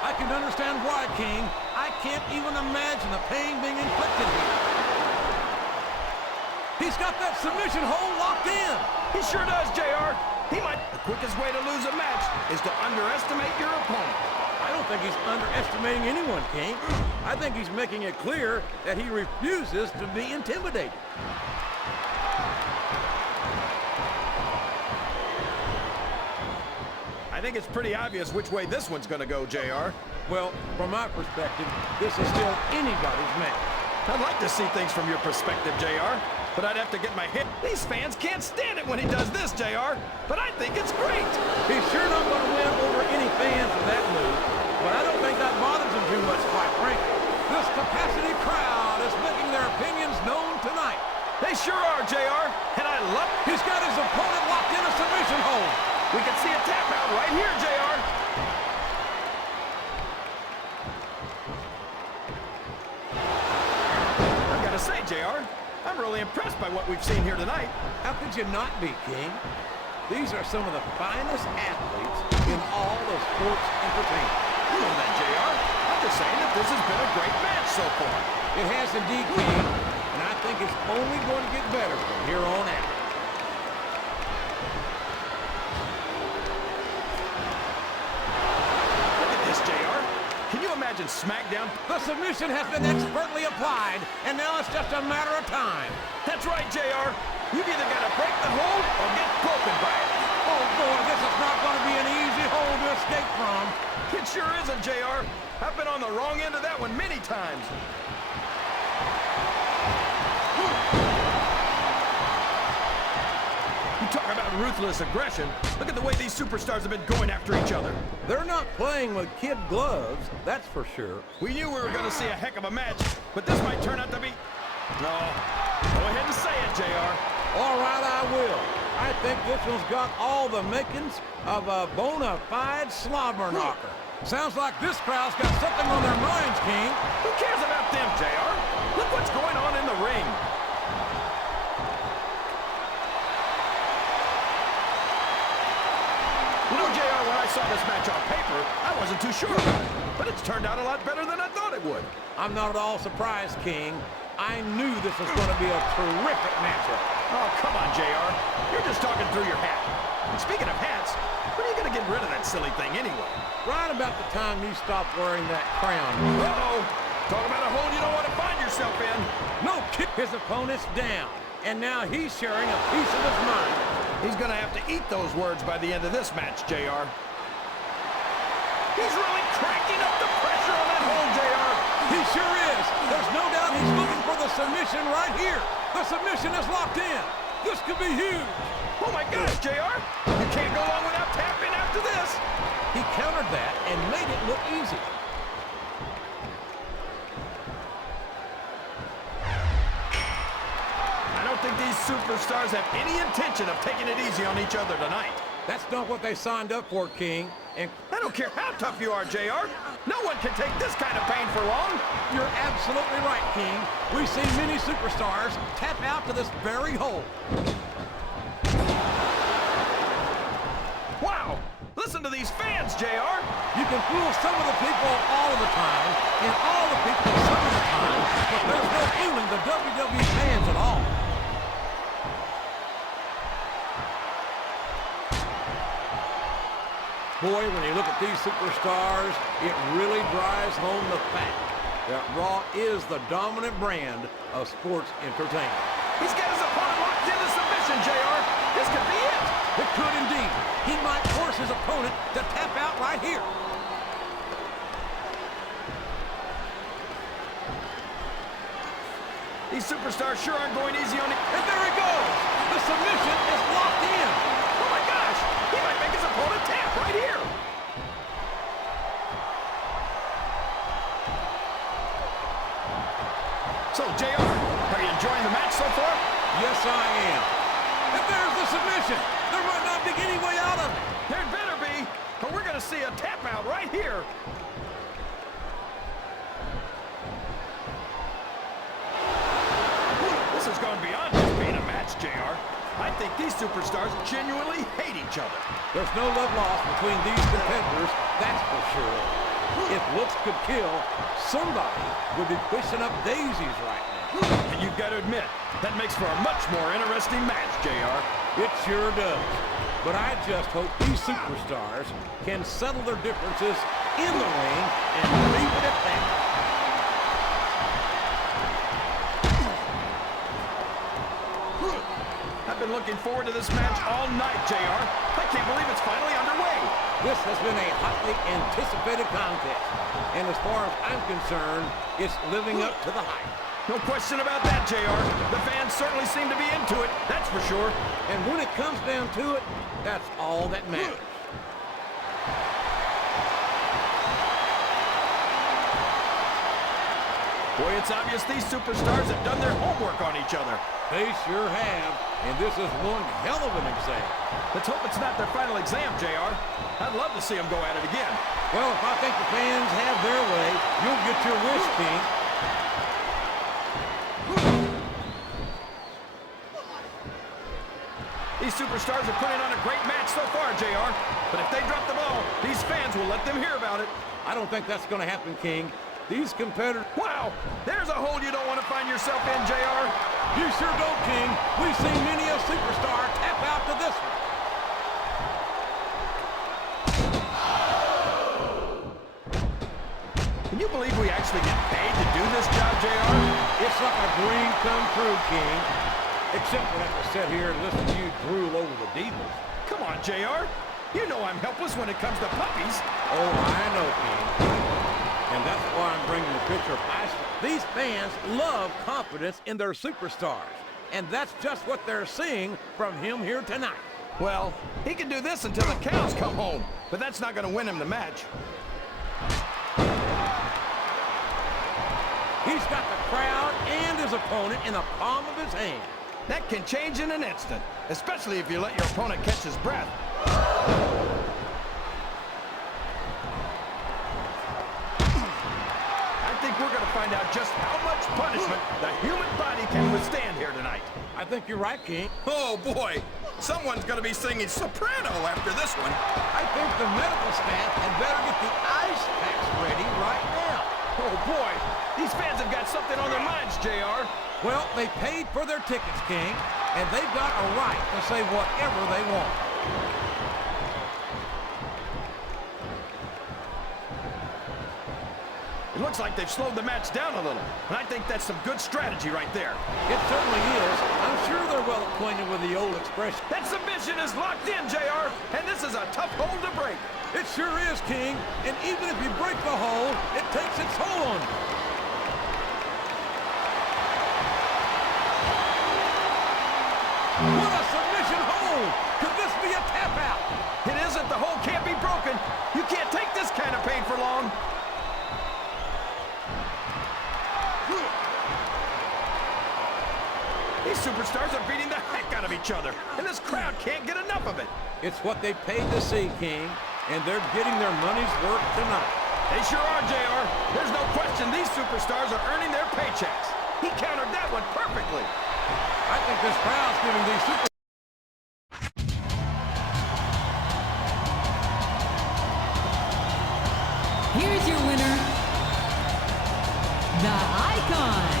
I can understand why, King. I can't even imagine the pain being inflicted here. He's got that submission hold locked in. He sure does, JR. The quickest way to lose a match is to underestimate your opponent. I don't think he's underestimating anyone, King. I think he's making it clear that he refuses to be intimidated. I think it's pretty obvious which way this one's going to go, JR. Well, from my perspective, this is still anybody's match. I'd like to see things from your perspective, JR, but I'd have to get my head. These fans can't stand it when he does this, JR, but I think it's great. He's sure not going to win over any fans with that move, but I don't think that bothers him too much, quite frankly. This capacity crowd is making their opinions known tonight. They sure are, JR, and I love it. He's got his opponent locked in a submission hold. We can see a tap out right here, JR. I've got to say, JR, I'm really impressed by what we've seen here tonight. How could you not be, King? These are some of the finest athletes in all of sports entertainment. You know that, JR. I'm just saying that this has been a great match so far. It has indeed, King, and I think it's only going to get better from here on out. Can you imagine SmackDown? The submission has been expertly applied, and now it's just a matter of time. That's right, JR. You've either got to break the hold or get broken by it. Oh, boy, this is not going to be an easy hold to escape from. It sure isn't, JR. I've been on the wrong end of that one many times. You talk about ruthless aggression. Look at the way these superstars have been going after each other. They're not playing with kid gloves, that's for sure. We knew we were going to see a heck of a match, but this might turn out to be... No. Go ahead and say it, JR. All right, I will. I think this one's got all the makings of a bona fide slobber knocker. Sounds like this crowd's got something on their minds, King. Who cares about them, JR? Look what's going on in the ring. You know, JR, when I saw this match on paper, I wasn't too sure about it. But it's turned out a lot better than I thought it would. I'm not at all surprised, King. I knew this was going to be a terrific matchup. Oh, come on, JR. You're just talking through your hat. And speaking of hats, when are you going to get rid of that silly thing anyway? Right about the time you stop wearing that crown. Uh-oh. Talk about a hole you don't want to find yourself in. No, kick his opponent's down. And now he's sharing a piece of his mind. He's going to have to eat those words by the end of this match, JR. He's really cranking up the pressure on that hole, JR. He sure is. There's no doubt he's looking for the submission right here. The submission is locked in. This could be huge. Oh, my gosh, JR. You can't go long without tapping after this. He countered that and made it look easy. I don't think these superstars have any intention of taking it easy on each other tonight. That's not what they signed up for, King. And I don't care how tough you are, JR. No one can take this kind of pain for long. You're absolutely right, King. We've seen many superstars tap out to this very hole. Wow! Listen to these fans, JR. You can fool some of the people all of the time, and all the people some of the time, but there's no fooling the WWE fans at all. Boy, when you look at these superstars, it really drives home the fact that Raw is the dominant brand of sports entertainment. He's got his opponent locked in a submission, JR. This could be it. It could indeed. He might force his opponent to tap out right here. These superstars sure aren't going easy on it. And there he goes. The submission is locked in. Oh, my gosh. He might make his opponent tap right here. So, JR, are you enjoying the match so far? Yes, I am. And there's the submission. There might not be any way out of it. There better be, or we're going to see a tap out right here. This has gone beyond just being a match, JR. I think these superstars genuinely hate each other. There's no love lost between these competitors, that's for sure. If looks could kill, somebody would be pushing up daisies right now. And you've got to admit, that makes for a much more interesting match, JR. It sure does. But I just hope these superstars can settle their differences in the ring and leave it at that. I've been looking forward to this match all night, JR. I can't believe it's finally underway. This has been a hotly anticipated contest. And as far as I'm concerned, it's living up to the hype. No question about that, JR. The fans certainly seem to be into it, that's for sure. And when it comes down to it, that's all that matters. Boy, it's obvious these superstars have done their homework on each other. They sure have, and this is one hell of an exam. Let's hope it's not their final exam, JR. I'd love to see them go at it again. Well, if I think the fans have their way, you'll get your wish, King. These superstars are putting on a great match so far, JR. But if they drop the ball, these fans will let them hear about it. I don't think that's going to happen, King. These competitors... Wow! There's a hole you don't want to find yourself in, JR. You sure don't, King. We've seen many a superstar tap out to this one. Can you believe we actually get paid to do this job, JR? It's like a dream come true, King. Except we'll have to sit here and listen to you drool over the divas. Come on, JR. You know I'm helpless when it comes to puppies. Oh, I know, King. And that's why I'm bringing the picture of ice. These fans love confidence in their superstars. And that's just what they're seeing from him here tonight. Well, he can do this until the cows come home. But that's not going to win him the match. He's got the crowd and his opponent in the palm of his hand. That can change in an instant, especially if you let your opponent catch his breath. I think we're going to find out just how much punishment the human body can withstand here tonight. I think you're right, King. Oh, boy. Someone's going to be singing soprano after this one. I think the medical staff had better get the ice packs ready right now. Oh, boy. These fans have got something on their minds, JR. Well, they paid for their tickets, King, and they've got a right to say whatever they want. It looks like they've slowed the match down a little, and I think that's some good strategy right there. It certainly is. I'm sure they're well acquainted with the old expression. That submission is locked in, JR, and this is a tough hold to break. It sure is, King, and even if you break the hold, it takes its toll on you. What a submission hold! Could this be a tap out? It isn't. The hold can't be broken. You can't take this kind of pain for long. These superstars are beating the heck out of each other, and this crowd can't get enough of it. It's what they paid to see, King, and they're getting their money's worth tonight. They sure are, JR. There's no question these superstars are earning their paychecks. He countered that one perfectly. I think this crowd's giving these super... Here's your winner, the Icon.